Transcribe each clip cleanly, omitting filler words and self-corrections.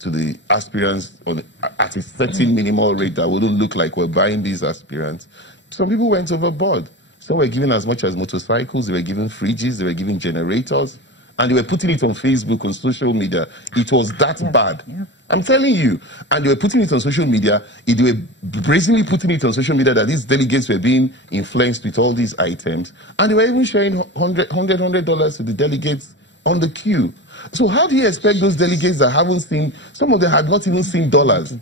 to the aspirants at a certain minimal rate that wouldn't look like we're buying these aspirants. Some people went overboard. Some were given as much as motorcycles, they were given fridges, they were given generators, and they were putting it on Facebook, on social media. It was that bad. Yeah. I'm telling you. And they were putting it on social media. They were brazenly putting it on social media that these delegates were being influenced with all these items. And they were even sharing $100 to the delegates on the queue. So how do you expect those delegates that haven't seen, some of them had not even seen dollars?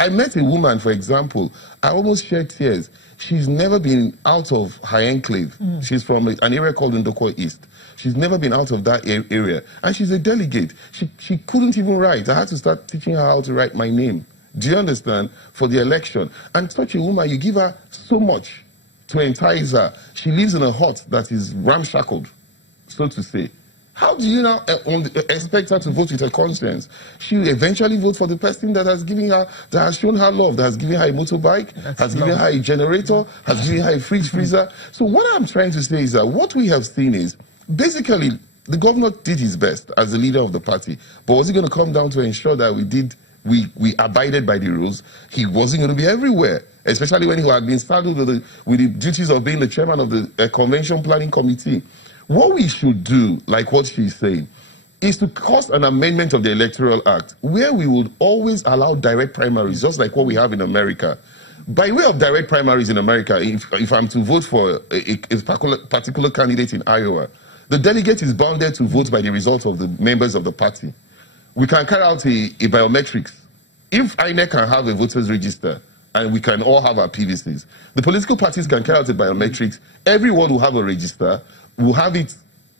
I met a woman, for example, I almost shed tears. She's never been out of her enclave. She's from an area called Ndokwa East. She's never been out of that area. And she's a delegate. She couldn't even write. I had to start teaching her how to write my name. Do you understand? For the election. And such a woman, you give her so much to entice her. She lives in a hut that is ramshackled, so to say. How do you now expect her to vote with her conscience? She will eventually vote for the person that has given her, that has shown her love, that has given her a motorbike, has given her a generator, has given her a fridge freezer. So what I'm trying to say is that what we have seen is, basically, the governor did his best as the leader of the party. But was he going to come down to ensure that we abided by the rules? He wasn't going to be everywhere, especially when he had been saddled with the duties of being the chairman of the convention planning committee. What we should do, like what she's saying, is to cause an amendment of the Electoral Act where we would always allow direct primaries, just like what we have in America. By way of direct primaries in America, if I'm to vote for a particular candidate in Iowa, the delegate is bounded to vote by the results of the members of the party. We can carry out a biometrics. If INEC can have a voters register, and we can all have our PVCs, the political parties can carry out a biometrics. Everyone will have a register, will have the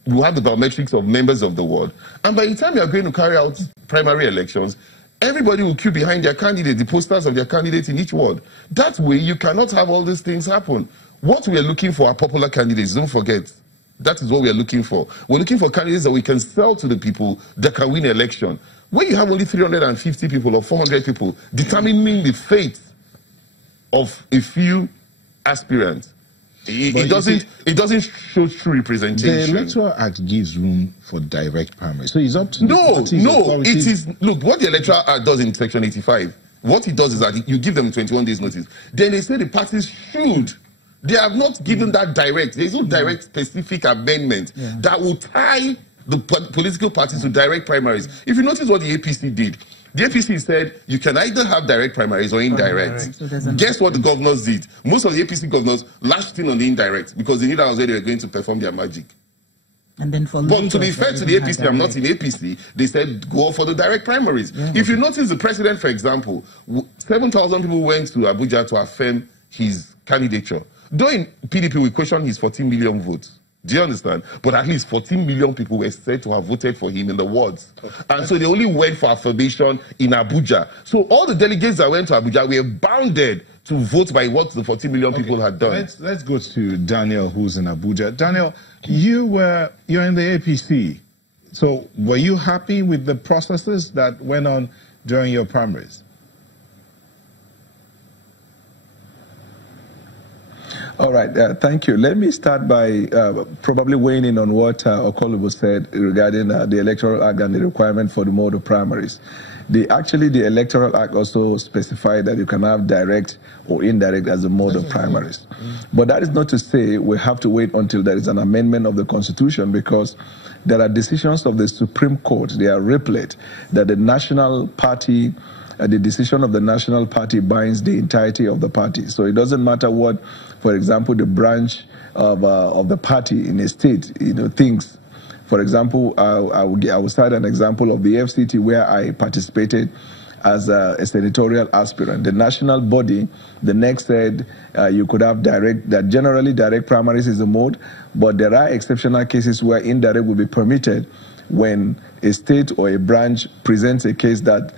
biometrics of members of the ward. And by the time you are going to carry out primary elections, everybody will queue behind their candidate, the posters of their candidate in each ward. That way, you cannot have all these things happen. What we are looking for are popular candidates, don't forget. That is what we are looking for. We're looking for candidates that we can sell to the people that can win an election. When you have only 350 people or 400 people determining the fate of a few aspirants, it doesn't show true representation. The Electoral Act gives room for direct primaries. So it's up to it is. Look, what the Electoral Act does in Section 85, what it does is that you give them 21 days notice. Then they say the parties should. They have not given that direct. There is no direct specific amendment that will tie the political parties to direct primaries. If you notice what the APC did, the APC said you can either have direct primaries or indirect. So guess what the governors did? Most of the APC governors lashed in on the indirect because they knew that was where they were going to perform their magic. And then but to be fair to the APC, I'm not in APC, they said go for the direct primaries. If you notice the president, for example, 7,000 people went to Abuja to affirm his candidature. Though in PDP we question his 14 million votes. Do you understand? But at least 14 million people were said to have voted for him in the wards. And so they only went for affirmation in Abuja. So all the delegates that went to Abuja were bounded to vote by what the 14 million people had done. Let's go to Daniel, who's in Abuja. Daniel, you're in the APC. So were you happy with the processes that went on during your primaries? All right, thank you. Let me start by probably weighing in on what Okolugbo said regarding the Electoral Act and the requirement for the mode of primaries. Actually, the Electoral Act also specified that you can have direct or indirect as a mode of primaries. But that is not to say we have to wait until there is an amendment of the Constitution, because there are decisions of the Supreme Court, they are replete, that the national party, the decision of the national party binds the entirety of the party. So it doesn't matter what, for example, the branch of the party in a state, thinks. For example, I will cite an example of the FCT where I participated as a senatorial aspirant. The national body, the next said you could have direct, that generally direct primaries is the mode, but there are exceptional cases where indirect will be permitted when a state or a branch presents a case that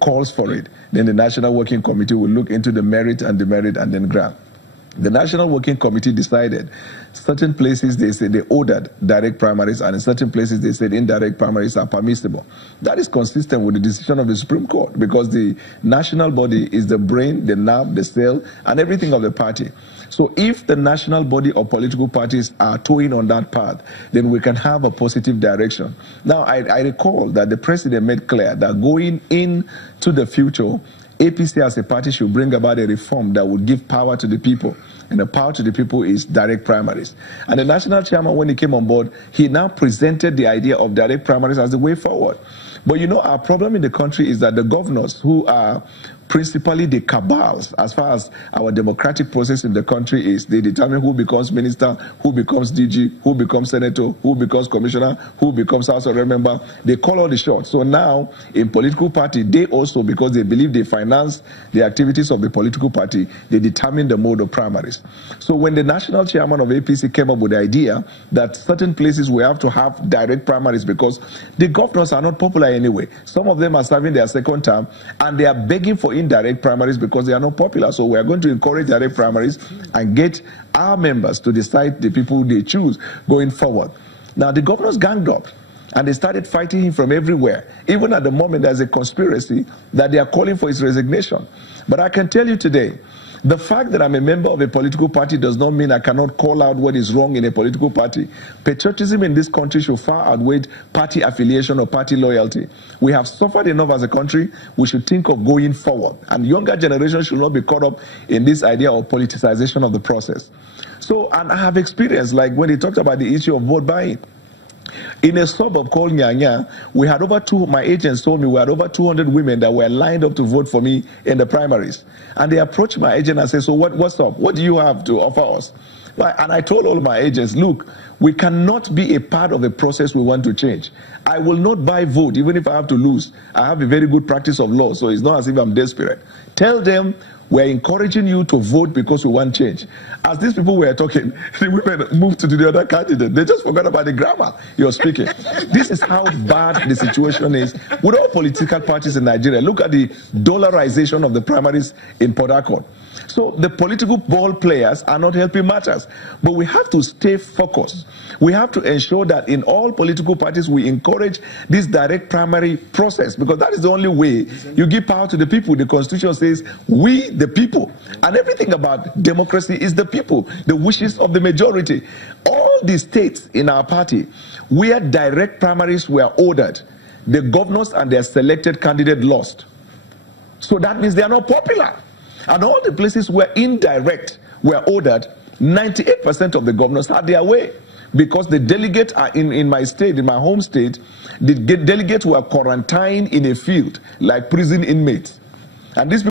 calls for it. Then the National Working Committee will look into the merit and then grant. The National Working Committee decided certain places they said they ordered direct primaries, and in certain places they said indirect primaries are permissible. That is consistent with the decision of the Supreme Court, because the national body is the brain, the nerve, the cell, and everything of the party. So if the national body of political parties are towing on that path, then we can have a positive direction. Now, I recall that the president made clear that going into the future, APC as a party should bring about a reform that would give power to the people. And the power to the people is direct primaries. And the national chairman, when he came on board, he now presented the idea of direct primaries as the way forward. But you know, our problem in the country is that the governors, who are principally the cabals, as far as our democratic process in the country is, they determine who becomes minister, who becomes DG, who becomes senator, who becomes commissioner, who becomes House of Rep member. They call all the shots. So now, in political party, they also, because they believe they finance the activities of the political party, they determine the mode of primaries. So when the national chairman of APC came up with the idea that certain places we have to have direct primaries because the governors are not popular anyway. Some of them are serving their second term, and they are begging for indirect primaries because they are not popular. So we are going to encourage direct primaries and get our members to decide the people they choose going forward. Now, the governors ganged up, and they started fighting him from everywhere. Even at the moment, there's a conspiracy that they are calling for his resignation. But I can tell you today, the fact that I'm a member of a political party does not mean I cannot call out what is wrong in a political party. Patriotism in this country should far outweigh party affiliation or party loyalty. We have suffered enough as a country. We should think of going forward. And younger generations should not be caught up in this idea of politicization of the process. So, and I have experienced, like when they talked about the issue of vote buying. In a suburb called Nyanya, we had my agents told me we had over 200 women that were lined up to vote for me in the primaries. And they approached my agent and said, so what's up? What do you have to offer us? And I told all of my agents, look, we cannot be a part of the process we want to change. I will not buy vote, even if I have to lose. I have a very good practice of law, so it's not as if I'm desperate. Tell them we're encouraging you to vote because we want change. As these people were talking, the women moved to the other candidate. They just forgot about the grammar you're speaking. This is how bad the situation is with all political parties in Nigeria. Look at the dollarization of the primaries in Port Harcourt. So the political ball players are not helping matters. But we have to stay focused. We have to ensure that in all political parties we encourage this direct primary process, because that is the only way you give power to the people. The Constitution says, we the people. And everything about democracy is the people, the wishes of the majority. All the states in our party where direct primaries were ordered, the governors and their selected candidate lost. So that means they are not popular. And all the places where indirect were ordered, 98% of the governors had their way. Because the delegates are in my state, in my home state, the delegates were quarantined in a field like prison inmates. And these